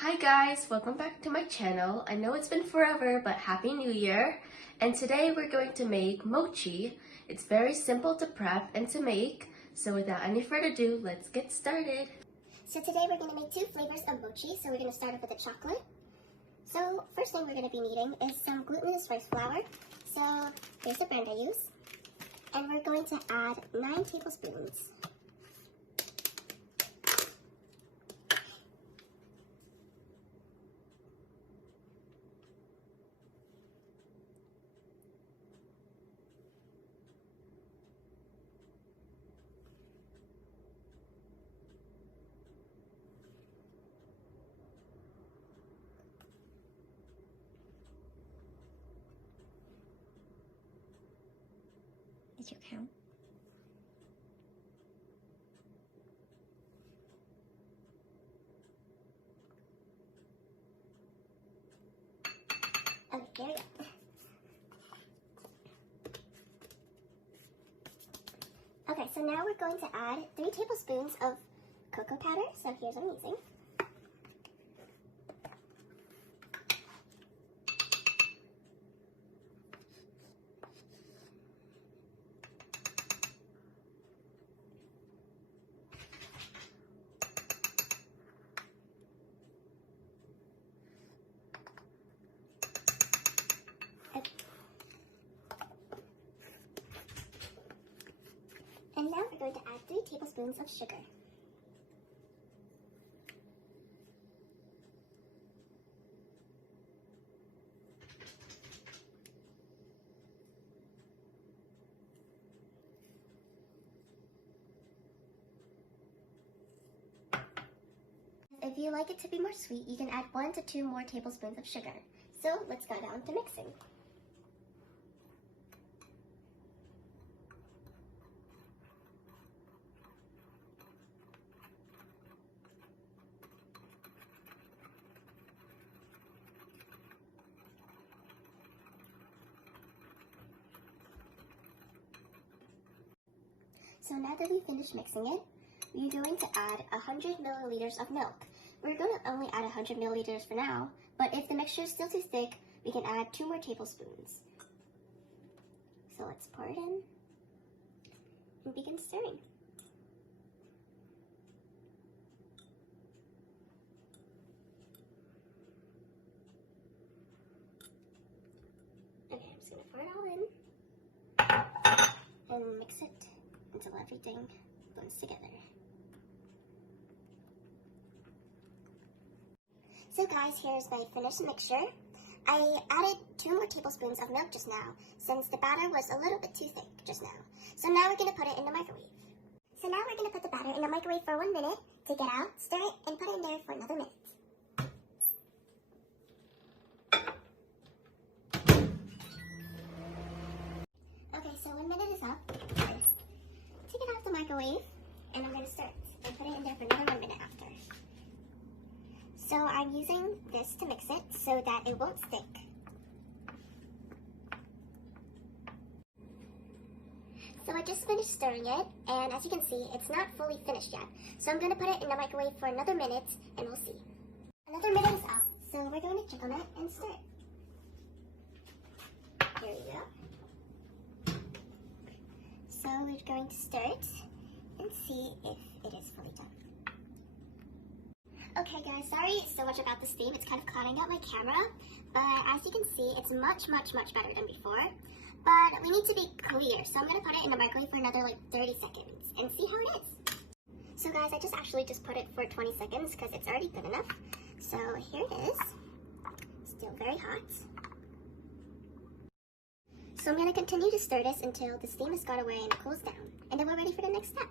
Hi guys, welcome back to my channel. I know it's been forever, but Happy New Year! And today we're going to make mochi. It's very simple to prep and to make, so without any further ado, let's get started. So today we're going to make two flavors of mochi. So we're going to start off with the chocolate. So first thing we're going to be needing is some glutinous rice flour. So here's the brand I use. And we're going to add 9 tablespoons. Is your count? Okay, there we go. Okay, so now we're going to add 3 tablespoons of cocoa powder. So here's what I'm using. And now we're going to add 3 tablespoons of sugar. If you like it to be more sweet, you can add 1 to 2 more tablespoons of sugar. So let's go down to mixing. So now that we've finished mixing it, we're going to add 100 milliliters of milk. We're going to only add 100 milliliters for now, but if the mixture is still too thick, we can add 2 more tablespoons. So let's pour it in and begin stirring. Okay, I'm just going to pour it all in and mix it until everything blends together. So guys, here's my finished mixture. I added 2 more tablespoons of milk just now, since the batter was a little bit too thick just now. So now we're going to put it in the microwave. So now we're going to put the batter in the microwave for 1 minute, take it out, stir it, and put it in there for another minute. Okay, so 1 minute is up. Take it out of the microwave, and I'm going to stir it and put it in there for another 1 minute after. So I'm using this to mix it so that it won't stick. So I just finished stirring it, and as you can see, it's not fully finished yet. So I'm going to put it in the microwave for another minute, and we'll see. Another minute is up, so we're going to check on it and stir it. Here we go. So we're going to stir it and see if it is fully done. Okay guys, sorry so much about the steam. It's kind of clouding out my camera, but as you can see, it's much better than before. But we need to be clear, so I'm going to put it in the microwave for another 30 seconds and see how it is. So guys, I just put it for 20 seconds because it's already good enough. So here it is. Still very hot. So I'm going to continue to stir this until the steam has gone away and it cools down. And then we're ready for the next step.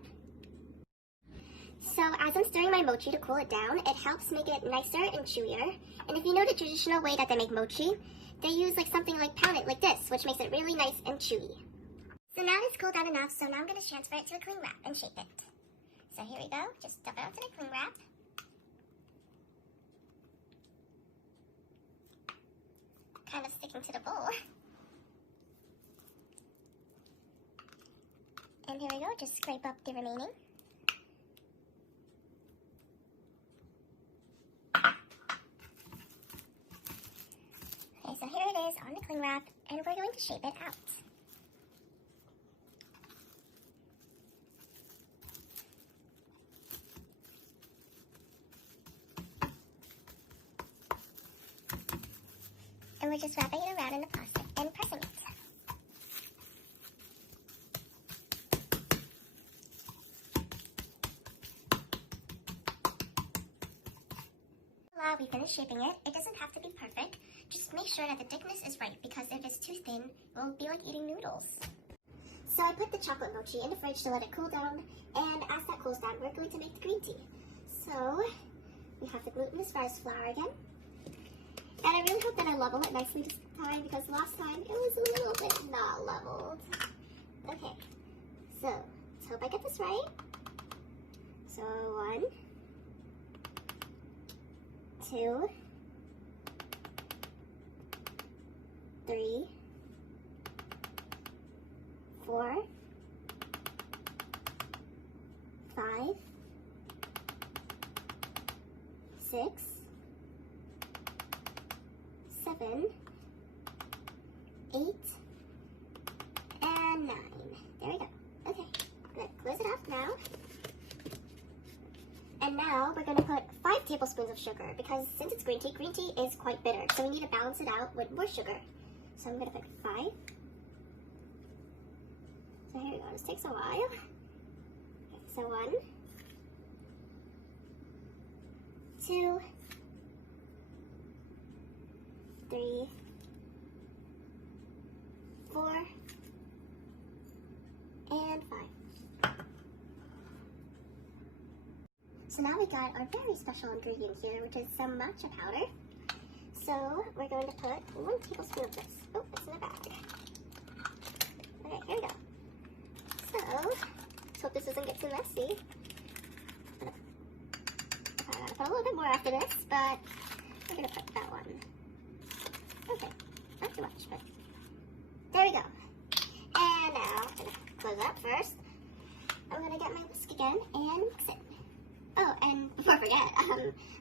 So as I'm stirring my mochi to cool it down, it helps make it nicer and chewier. And if you know the traditional way that they make mochi, they use something like pound it like this, which makes it really nice and chewy. So now it's cooled down enough, so now I'm going to transfer it to a cling wrap and shape it. So here we go, just stuff it onto the cling wrap. Kind of sticking to the bowl. And here we go, just scrape up the remaining. and we're going to shape it out. And we're just wrapping it around in the plastic and pressing it. Voila, we finished shaping it. It doesn't have to be perfect. Just make sure that the thickness is right, because if it's too thin, it will be like eating noodles. So I put the chocolate mochi in the fridge to let it cool down, and as that cools down, we're going to make the green tea. So we have the glutinous rice flour again. And I really hope that I level it nicely this time, because last time it was a little bit not leveled. Okay, so let's hope I get this right. So 1, 2, 3, 4, 5, 6, 7, 8, and 9. There we go. Okay, I'm going to close it up now. And now we're going to put 5 tablespoons of sugar, because since it's green tea is quite bitter, so we need to balance it out with more sugar. So I'm going to put 5. So here we go, this takes a while. Okay, so 1, 2, 3, 4, and 5. So now we got our very special ingredient here, which is some matcha powder. So we're going to put 1 tablespoon of this. Oh, it's in a bag. Okay, here we go. So, let's hope this doesn't get too messy. I'm gonna put a little bit more after this, but we're gonna put that one. Okay, not too much, but there we go. And now, I'm gonna close up first. I'm gonna get my whisk again and mix it. Oh, and before I forget,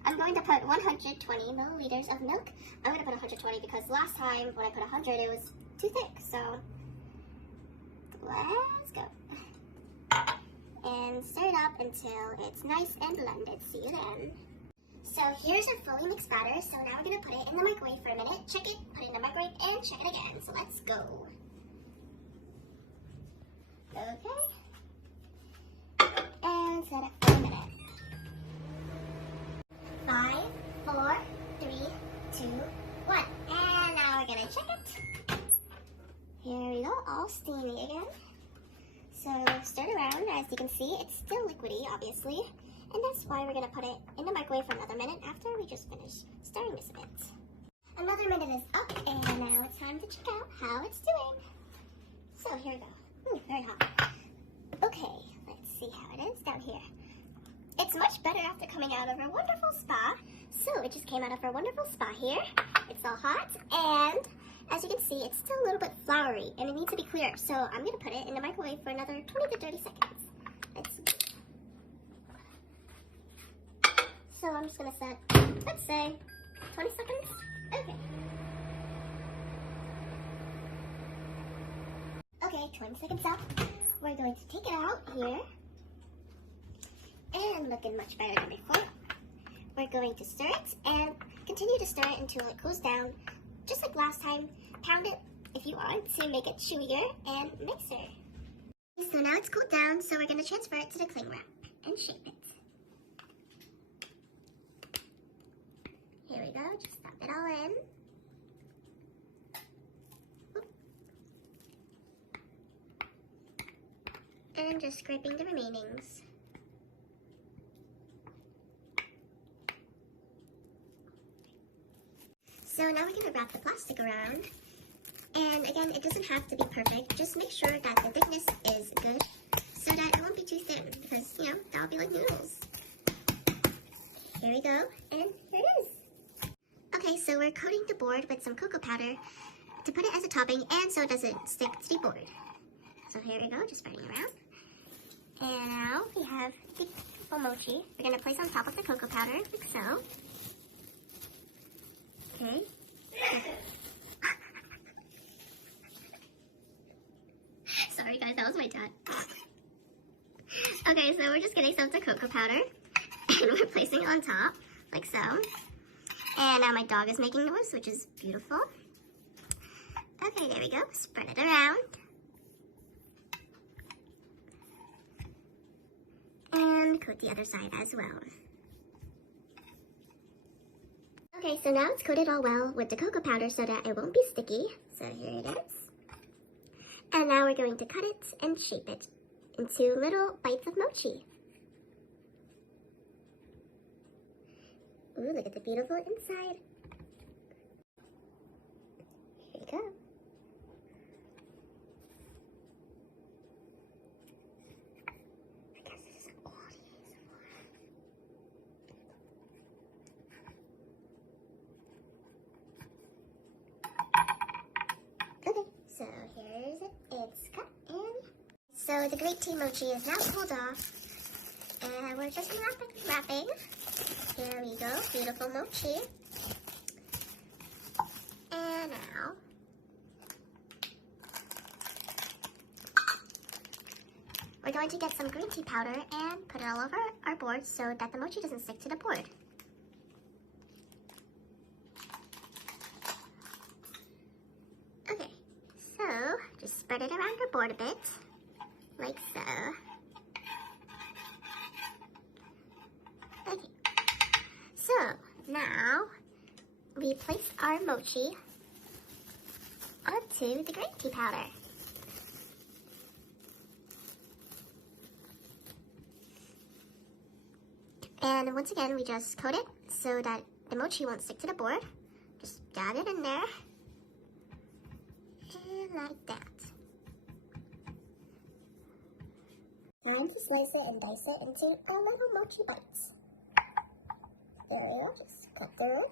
I'm going to put 120 milliliters of milk. I'm going to put 120 because last time when I put 100, it was too thick. So let's go. And stir it up until it's nice and blended. See you then. So here's our fully mixed batter. So now we're going to put it in the microwave for a minute. Check it, put it in the microwave, and check it again. So let's go. Okay. And set it for a minute. 5, 4, 3, 2, 1. And now we're gonna check it. Here we go, all steamy again. So stir it around. As you can see, it's still liquidy, obviously. And that's why we're gonna put it in the microwave for another minute after we just finish stirring this a bit. Another minute is up, and now it's time to check out how it's doing. So here we go. Ooh, very hot. Okay, let's see how it is down here. It's much better after coming out of our wonderful spa. So it just came out of our wonderful spa here. It's all hot, and as you can see, it's still a little bit floury, and it needs to be clear. So I'm gonna put it in the microwave for another 20 to 30 seconds. Let's see. So I'm just gonna set, let's say, 20 seconds. Okay. Okay, 20 seconds up. We're going to take it out here. And looking much better than before. We're going to stir it and continue to stir it until it cools down. Just like last time, pound it if you want to make it chewier and mixer. So now it's cooled down, so we're going to transfer it to the cling wrap and shape it. Here we go, just stuff it all in. And just scraping the remainings. So now we're going to wrap the plastic around. And again, it doesn't have to be perfect. Just make sure that the thickness is good so that it won't be too thin, because, you know, that'll be like noodles. Here we go, and here it is. Okay, so we're coating the board with some cocoa powder to put it as a topping and so it doesn't stick to the board. So here we go, just spreading it around. And now we have the mochi. We're going to place on top of the cocoa powder, like so. Okay. Okay, so we're just getting some cocoa powder and we're placing it on top, like so. And now my dog is making noise, which is beautiful. Okay, there we go. Spread it around. And coat the other side as well. Okay, so now it's coated all well with the cocoa powder so that it won't be sticky. So here it is. And now we're going to cut it and shape it into little bites of mochi. Ooh, look at the beautiful inside. Here you go. I guess this is quality ASMR. Okay, so here's it. It's cut in. So the great tea mochi is now cooled off. And we're just wrapping. Here we go, beautiful mochi. And now, we're going to get some green tea powder and put it all over our board so that the mochi doesn't stick to the board. Okay, so just spread it around your board a bit, like so. Okay, so now we place our mochi onto the green tea powder. And once again, we just coat it so that the mochi won't stick to the board. Just dab it in there. And like that. Time to slice it and dice it into our little mochi bites. There we go, just cut through.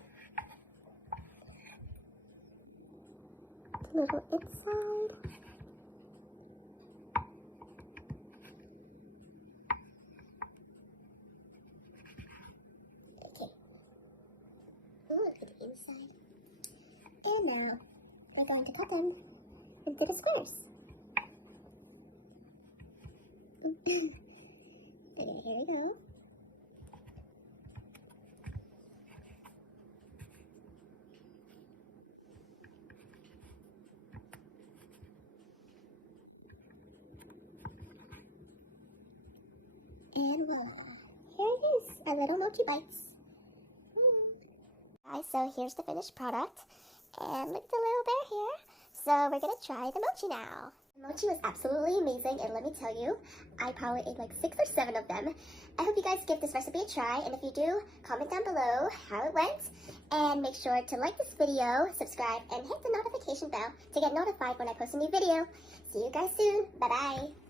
The little inside. Okay. Ooh, look at the inside. And now, we're going to cut them into the squares. Okay, here we go. And voila, here it is, our little mochi bites. Guys, so here's the finished product. And look at the little bear here. So we're gonna try the mochi now. The mochi was absolutely amazing, and let me tell you, I probably ate like 6 or 7 of them. I hope you guys give this recipe a try, and if you do, comment down below how it went. And make sure to like this video, subscribe, and hit the notification bell to get notified when I post a new video. See you guys soon. Bye-bye.